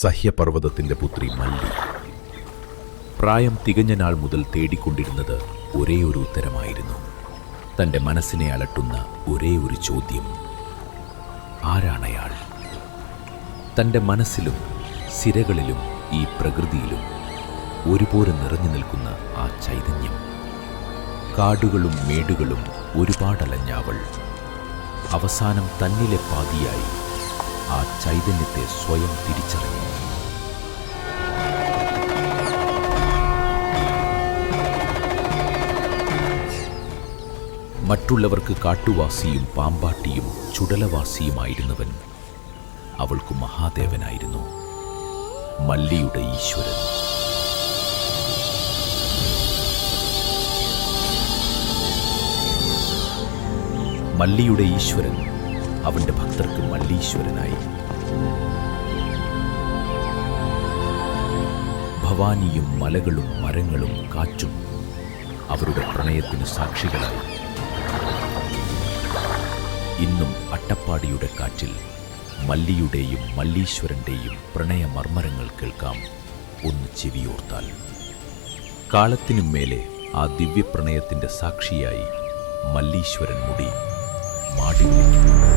സഹ്യപർവ്വതത്തിന്റെ പുത്രി മല്ലി. പ്രായം തികഞ്ഞ നാൾ മുതൽ തേടിക്കൊണ്ടിരുന്നത് ഒരേ ഒരു ഉത്തരമായിരുന്നു. തൻ്റെ മനസ്സിനെ അലട്ടുന്ന ഒരേ ഒരു ചോദ്യം: ആരാണയാൾ? തൻ്റെ മനസ്സിലും സിരകളിലും ഈ പ്രകൃതിയിലും ഒരുപോലെ നിറഞ്ഞു നിൽക്കുന്ന ആ ചൈതന്യം. കാടുകളും മേടുകളും ഒരുപാടലഞ്ഞാവൾ അവസാനം തന്നിലെ പാതിയായി ആ ചൈതന്യത്തെ സ്വയം തിരിച്ചറിഞ്ഞു. മറ്റുള്ളവർക്ക് കാട്ടുവാസിയും പാമ്പാട്ടിയും ചുടലവാസിയുമായിരുന്നവൻ അവൾക്കു മഹാദേവനായിരുന്നു, മല്ലിയുടെ ഈശ്വരൻ. മല്ലിയുടെ ഈശ്വരൻ അവന്റെ ഭക്തർക്ക് മല്ലീശ്വരനായി. ഭവാനിയും മലകളും മരങ്ങളും കാറ്റും അവരുടെ പ്രണയത്തിന് സാക്ഷികളായി. ഇന്നും അട്ടപ്പാടിയുടെ കാറ്റിൽ മല്ലിയുടെയും മല്ലീശ്വരന്റെയും പ്രണയമർമ്മരങ്ങൾ കേൾക്കാം ഒന്ന് ചെവിയോർത്താൽ. കാലത്തിനും മേലെ ആ ദിവ്യപ്രണയത്തിന്റെ സാക്ഷിയായി മല്ലീശ്വരൻ മുടി മാടി വിളിക്കുന്നുണ്ട്.